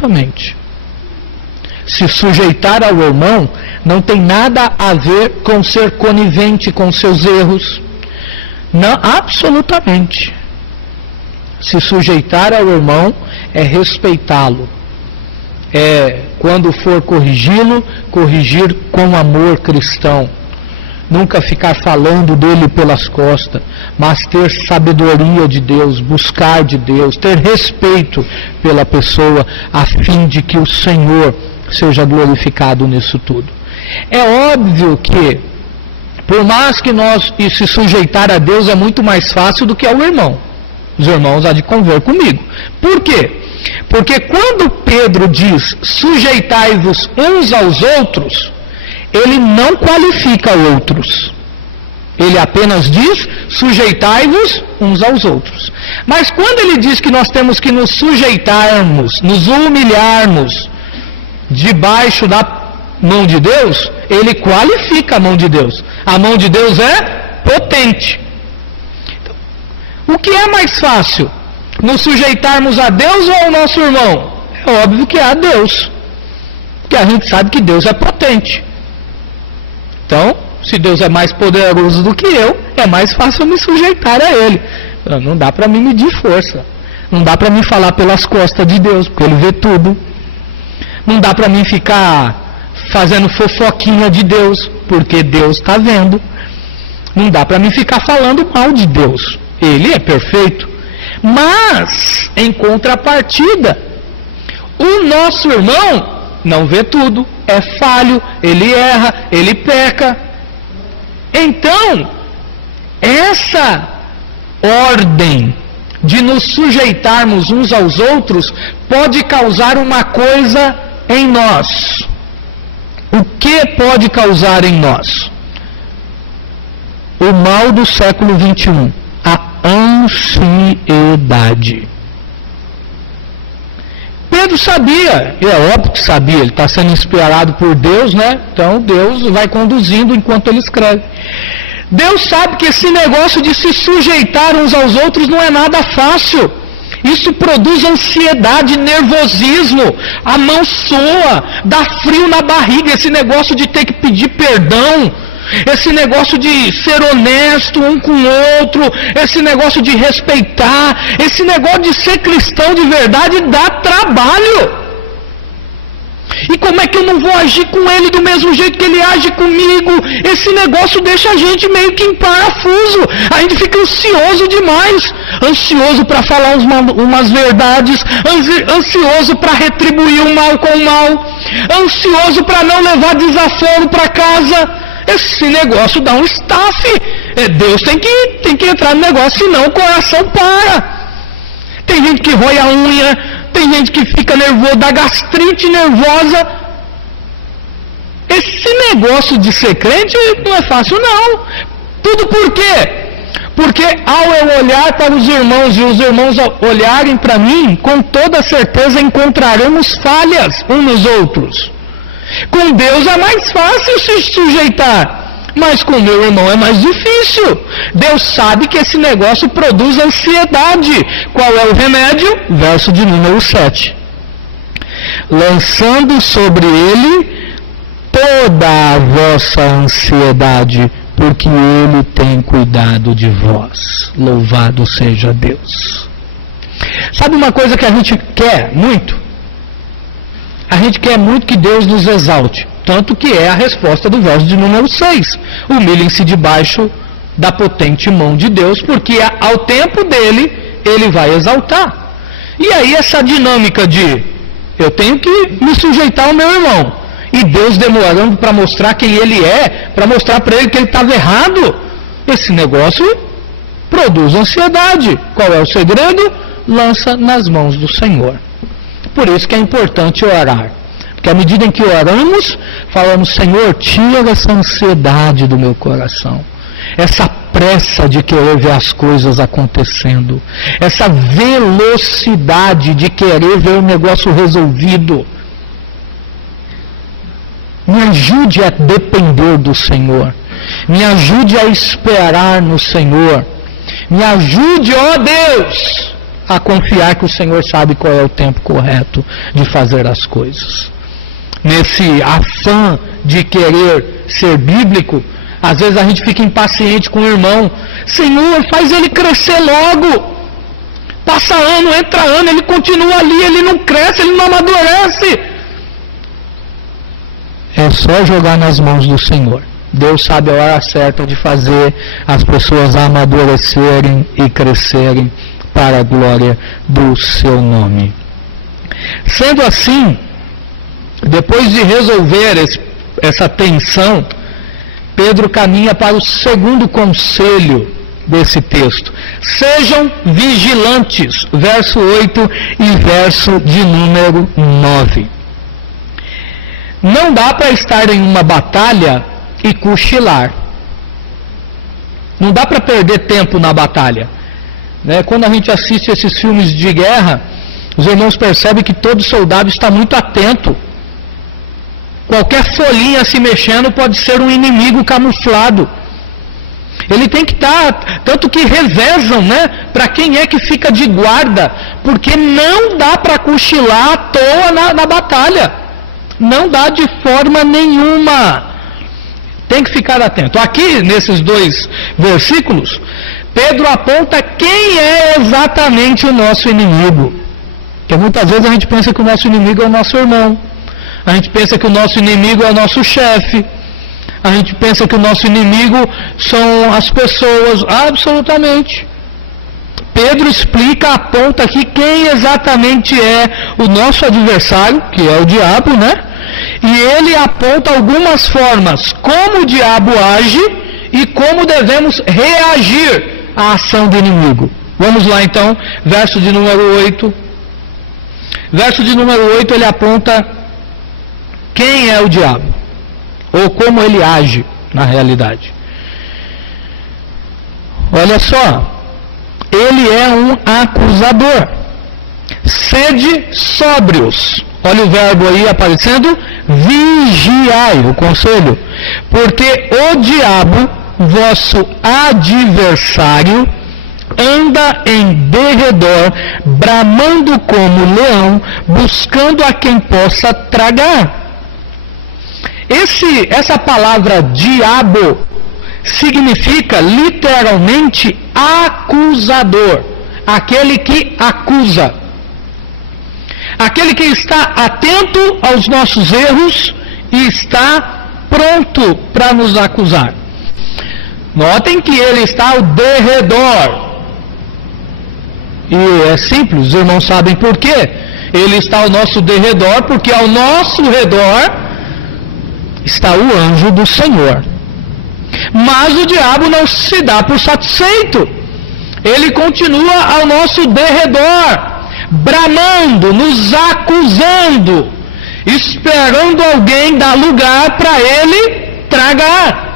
Absolutamente. Se sujeitar ao irmão não tem nada a ver com ser conivente com seus erros. Não, absolutamente. Se sujeitar ao irmão é respeitá-lo. É, quando for corrigi-lo, corrigir com amor cristão. Nunca ficar falando dele pelas costas, mas ter sabedoria de Deus, buscar de Deus, ter respeito pela pessoa, a fim de que o Senhor seja glorificado nisso tudo. É óbvio que, por mais que nós se sujeitar a Deus é muito mais fácil do que ao irmão. Os irmãos há de conver comigo. Por quê? Porque quando Pedro diz sujeitai-vos uns aos outros, ele não qualifica outros. Ele apenas diz sujeitai-vos uns aos outros. Mas quando ele diz que nós temos que nos sujeitarmos, nos humilharmos debaixo da mão de Deus, ele qualifica a mão de Deus. A mão de Deus é potente. Então, o que é mais fácil? Nos sujeitarmos a Deus ou ao nosso irmão? É óbvio que é a Deus. Porque a gente sabe que Deus é potente. Então, se Deus é mais poderoso do que eu, é mais fácil eu me sujeitar a Ele. Não dá para mim medir força. Não dá para mim falar pelas costas de Deus, porque Ele vê tudo. Não dá para mim ficar fazendo fofoquinha de Deus, porque Deus está vendo. Não dá para mim ficar falando mal de Deus. Ele é perfeito. Mas, em contrapartida, o nosso irmão não vê tudo, é falho, ele erra, ele peca. Então, essa ordem de nos sujeitarmos uns aos outros pode causar uma coisa em nós. O que pode causar em nós? O mal do século 21, a ansiedade. Pedro sabia, e é óbvio que sabia, ele está sendo inspirado por Deus, né? Então Deus vai conduzindo enquanto ele escreve. Deus sabe que esse negócio de se sujeitar uns aos outros não é nada fácil. Isso produz ansiedade, nervosismo, a mão soa, dá frio na barriga, esse negócio de ter que pedir perdão, esse negócio de ser honesto um com o outro, esse negócio de respeitar, esse negócio de ser cristão de verdade dá trabalho. E como é que eu não vou agir com ele do mesmo jeito que ele age comigo? Esse negócio deixa a gente meio que em parafuso. A gente fica ansioso demais. Ansioso para falar umas verdades. Ansioso para retribuir o mal com o mal. Ansioso para não levar desaforo para casa. Esse negócio dá um staff. Deus tem que entrar no negócio, senão o coração para. Tem gente que rói a unha, tem gente que fica nervoso, dá gastrite nervosa. Esse negócio de ser crente não é fácil não. Tudo por quê? Porque ao eu olhar para os irmãos e os irmãos olharem para mim, com toda certeza encontraremos falhas uns nos outros. Com Deus é mais fácil se sujeitar. Mas com meu irmão é mais difícil. Deus sabe que esse negócio produz ansiedade. Qual é o remédio? Verso de número 7. Lançando sobre ele toda a vossa ansiedade, porque ele tem cuidado de vós. Louvado seja Deus. Sabe uma coisa que a gente quer muito? A gente quer muito que Deus nos exalte. Tanto que é a resposta do verso de número 6. Humilhem-se debaixo da potente mão de Deus, porque ao tempo dele, ele vai exaltar. E aí essa dinâmica de eu tenho que me sujeitar ao meu irmão, e Deus demorando para mostrar quem ele é, para mostrar para ele que ele estava errado, esse negócio produz ansiedade. Qual é o segredo? Lança nas mãos do Senhor. Por isso que é importante orar. Porque à medida em que oramos, falamos, Senhor, tira essa ansiedade do meu coração. Essa pressa de querer ver as coisas acontecendo. Essa velocidade de querer ver o negócio resolvido. Me ajude a depender do Senhor. Me ajude a esperar no Senhor. Me ajude, ó Deus, a confiar que o Senhor sabe qual é o tempo correto de fazer as coisas. Nesse afã de querer ser bíblico, às vezes a gente fica impaciente com o irmão. Senhor, faz ele crescer logo. Passa ano, entra ano, ele continua ali, ele não cresce, ele não amadurece. É só jogar nas mãos do Senhor. Deus sabe a hora certa de fazer as pessoas amadurecerem e crescerem para a glória do seu nome. Sendo assim, depois de resolver essa tensão, Pedro caminha para o segundo conselho desse texto. Sejam vigilantes, verso 8 e verso de número 9. Não dá para estar em uma batalha e cochilar. Não dá para perder tempo na batalha. Quando a gente assiste esses filmes de guerra, os irmãos percebem que todo soldado está muito atento. Qualquer folhinha se mexendo pode ser um inimigo camuflado. Ele tem que estar, tanto que revezam, para quem é que fica de guarda, porque não dá para cochilar à toa na batalha. Não dá de forma nenhuma. Tem que ficar atento. Aqui, nesses 2 versículos, Pedro aponta quem é exatamente o nosso inimigo. Porque muitas vezes a gente pensa que o nosso inimigo é o nosso irmão. A gente pensa que o nosso inimigo é o nosso chefe. A gente pensa que o nosso inimigo são as pessoas. Absolutamente. Pedro explica, aponta aqui quem exatamente é o nosso adversário, que é o diabo, E ele aponta algumas formas como o diabo age e como devemos reagir à ação do inimigo. Vamos lá então, verso de número 8. Verso de número 8, ele aponta quem é o diabo, ou como ele age na realidade. Olha só, ele é um acusador. Sede sóbrios. Olha o verbo aí aparecendo, vigiai, o conselho. Porque o diabo, vosso adversário, anda em derredor, bramando como leão, buscando a quem possa tragar. Essa palavra diabo significa literalmente acusador, aquele que acusa. Aquele que está atento aos nossos erros e está pronto para nos acusar. Notem que ele está ao derredor. E é simples, os irmãos sabem por quê. Ele está ao nosso derredor, porque ao nosso redor está o anjo do Senhor. Mas o diabo não se dá por satisfeito. Ele continua ao nosso derredor, bramando, nos acusando, esperando alguém dar lugar para ele tragar.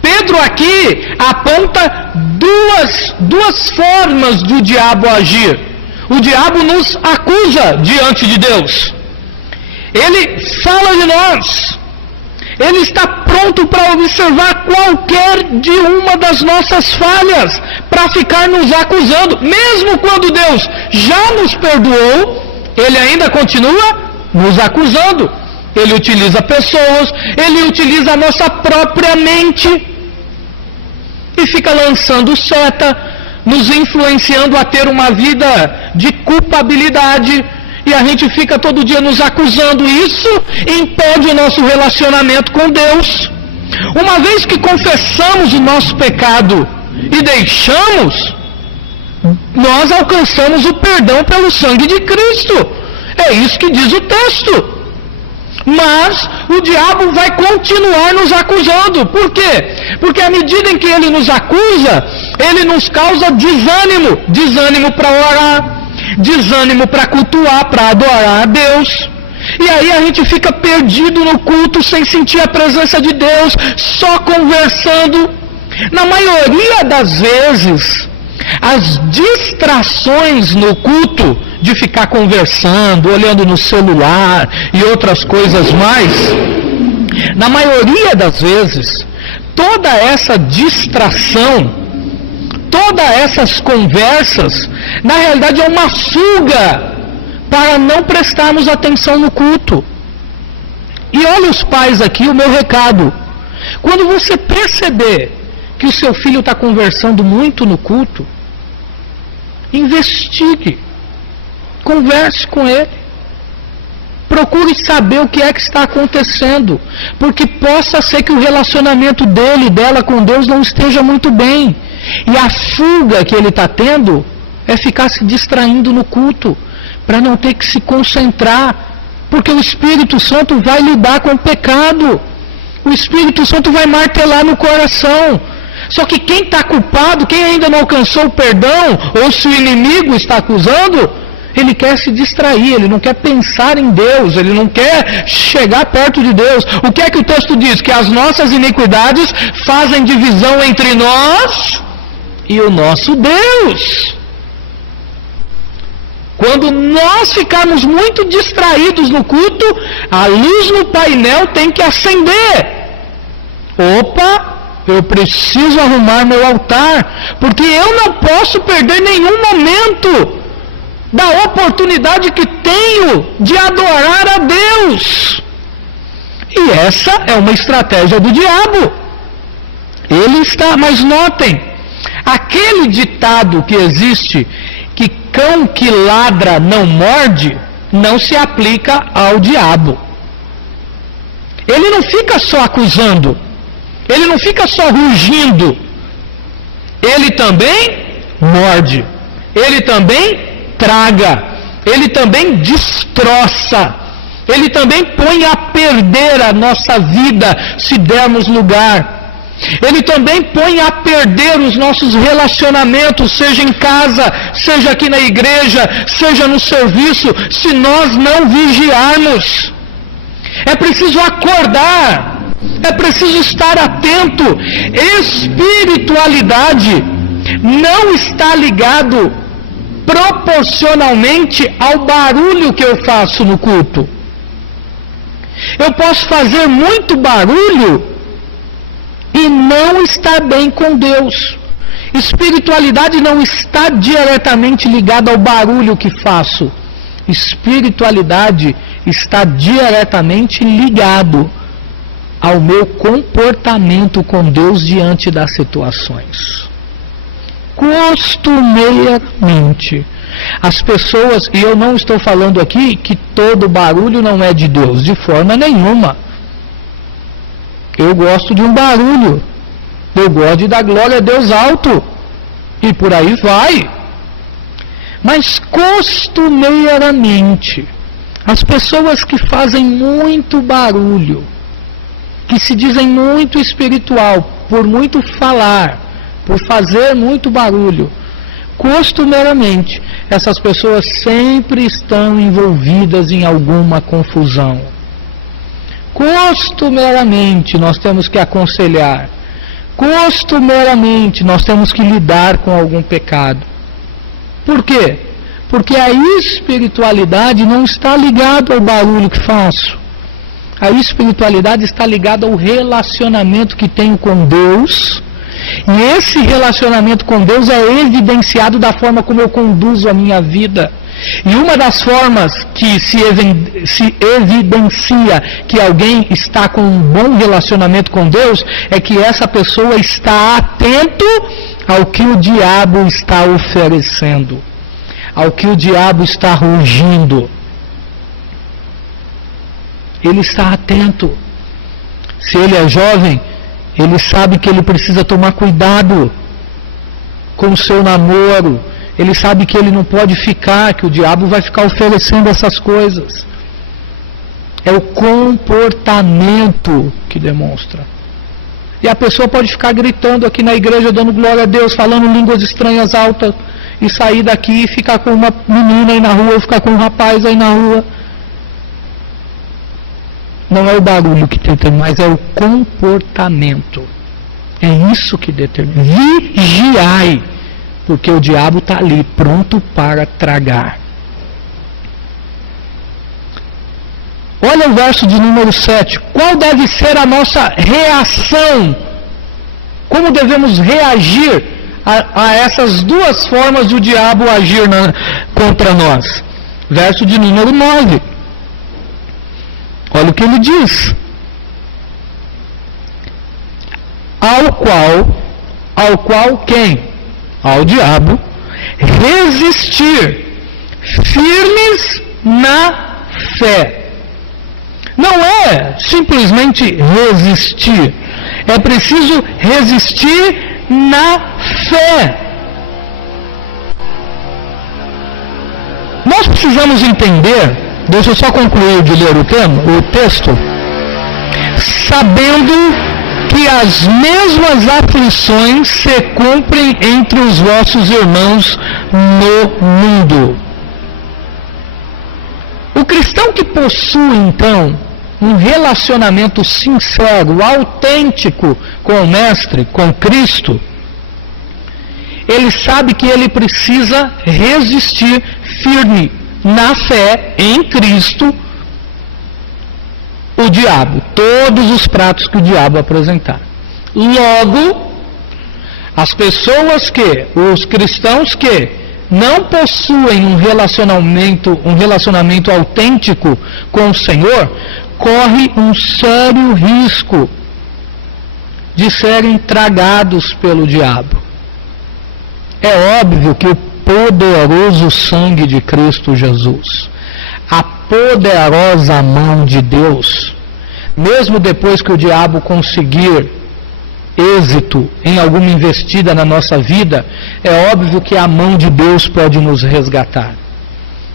Pedro aqui aponta duas formas do diabo agir. O diabo nos acusa diante de Deus. Ele fala de nós. Ele está pronto para observar qualquer de uma das nossas falhas, para ficar nos acusando. Mesmo quando Deus já nos perdoou, Ele ainda continua nos acusando. Ele utiliza pessoas, Ele utiliza a nossa própria mente, e fica lançando seta, nos influenciando a ter uma vida de culpabilidade, e a gente fica todo dia nos acusando. Isso impede o nosso relacionamento com Deus. Uma vez que confessamos o nosso pecado e deixamos, nós alcançamos o perdão pelo sangue de Cristo. É isso que diz o texto. Mas o diabo vai continuar nos acusando. Por quê? Porque à medida em que ele nos acusa, ele nos causa desânimo. Desânimo para orar, desânimo para cultuar, para adorar a Deus. E aí a gente fica perdido no culto, sem sentir a presença de Deus, só conversando. Na maioria das vezes, as distrações no culto, de ficar conversando, olhando no celular e outras coisas mais, na maioria das vezes, toda essa distração todas essas conversas, na realidade é uma fuga para não prestarmos atenção no culto. E olha os pais aqui, o meu recado. Quando você perceber que o seu filho está conversando muito no culto, investigue, converse com ele, procure saber o que é que está acontecendo, porque possa ser que o relacionamento dele e dela com Deus não esteja muito bem, e a fuga que ele está tendo é ficar se distraindo no culto, para não ter que se concentrar, porque o Espírito Santo vai lidar com o pecado, o Espírito Santo vai martelar no coração. Só que quem está culpado, quem ainda não alcançou o perdão, ou se o inimigo está acusando, ele quer se distrair, ele não quer pensar em Deus, ele não quer chegar perto de Deus. O que é que o texto diz? Que as nossas iniquidades fazem divisão entre nós e o nosso Deus. Quando nós ficarmos muito distraídos no culto, a luz no painel tem que acender. Opa! Eu preciso arrumar meu altar, porque eu não posso perder nenhum momento da oportunidade que tenho de adorar a Deus. E essa é uma estratégia do diabo. Ele está, mas notem, aquele ditado que existe, que cão que ladra não morde, não se aplica ao diabo. Ele não fica só acusando, ele não fica só rugindo, ele também morde, ele também traga, ele também destroça, ele também põe a perder a nossa vida se dermos lugar, ele também põe a perder os nossos relacionamentos, seja em casa, seja aqui na igreja, seja no serviço, se nós não vigiarmos. É preciso acordar, é preciso estar atento. Espiritualidade não está ligado proporcionalmente ao barulho que eu faço no culto. Eu posso fazer muito barulho e não estar bem com Deus. Espiritualidade não está diretamente ligada ao barulho que faço. Espiritualidade está diretamente ligado ao meu comportamento com Deus diante das situações. Costumeiramente, as pessoas, e eu não estou falando aqui que todo barulho não é de Deus, de forma nenhuma. Eu gosto de um barulho, eu gosto de dar glória a Deus alto, e por aí vai. Mas costumeiramente, as pessoas que fazem muito barulho, que se dizem muito espiritual, por muito falar, por fazer muito barulho, costumeiramente, essas pessoas sempre estão envolvidas em alguma confusão. Costumeiramente, nós temos que aconselhar. Costumeiramente, nós temos que lidar com algum pecado. Por quê? Porque a espiritualidade não está ligada ao barulho que faço. A espiritualidade está ligada ao relacionamento que tenho com Deus, e esse relacionamento com Deus é evidenciado da forma como eu conduzo a minha vida. E uma das formas que se evidencia que alguém está com um bom relacionamento com Deus é que essa pessoa está atento ao que o diabo está oferecendo, ao que o diabo está rugindo. Ele está atento. Se ele é jovem, ele sabe que ele precisa tomar cuidado com o seu namoro. Ele sabe que ele não pode ficar, que o diabo vai ficar oferecendo essas coisas. É o comportamento que demonstra. E a pessoa pode ficar gritando aqui na igreja, dando glória a Deus, falando línguas estranhas altas, e sair daqui e ficar com uma menina aí na rua, ou ficar com um rapaz aí na rua. Não é o barulho que determina, mas é o comportamento. É isso que determina. Vigiai, porque o diabo está ali, pronto para tragar. Olha o verso de número 7. Qual deve ser a nossa reação? Como devemos reagir a essas duas formas de o diabo agir contra nós. Verso de número 9. Olha o que ele diz. Ao qual quem? Ao diabo, resistir firmes na fé. Não é simplesmente resistir, é preciso resistir na fé. Nós precisamos entender, deixa eu só concluir de ler o texto, sabendo que as mesmas aflições se cumprem entre os vossos irmãos no mundo. O cristão que possui, então, um relacionamento sincero, autêntico com o Mestre, com Cristo, ele sabe que ele precisa resistir firme na fé em Cristo o diabo, todos os pratos que o diabo apresentar. Logo, as pessoas os cristãos que não possuem um relacionamento autêntico com o Senhor, corre um sério risco de serem tragados pelo diabo. É óbvio que o poderoso sangue de Cristo Jesus, a poderosa mão de Deus, mesmo depois que o diabo conseguir êxito em alguma investida na nossa vida, é óbvio que a mão de Deus pode nos resgatar.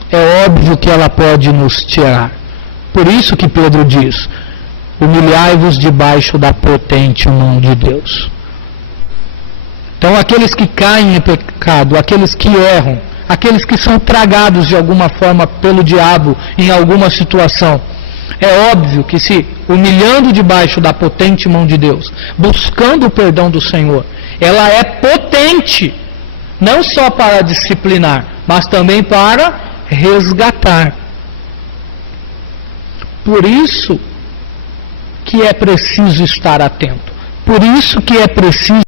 É óbvio que ela pode nos tirar. Por isso que Pedro diz: humilhai-vos debaixo da potente mão de Deus. Então, aqueles que caem em pecado, aqueles que erram, aqueles que são tragados de alguma forma pelo diabo em alguma situação, é óbvio que se humilhando debaixo da potente mão de Deus, buscando o perdão do Senhor, ela é potente, não só para disciplinar, mas também para resgatar. Por isso que é preciso estar atento. Por isso que é preciso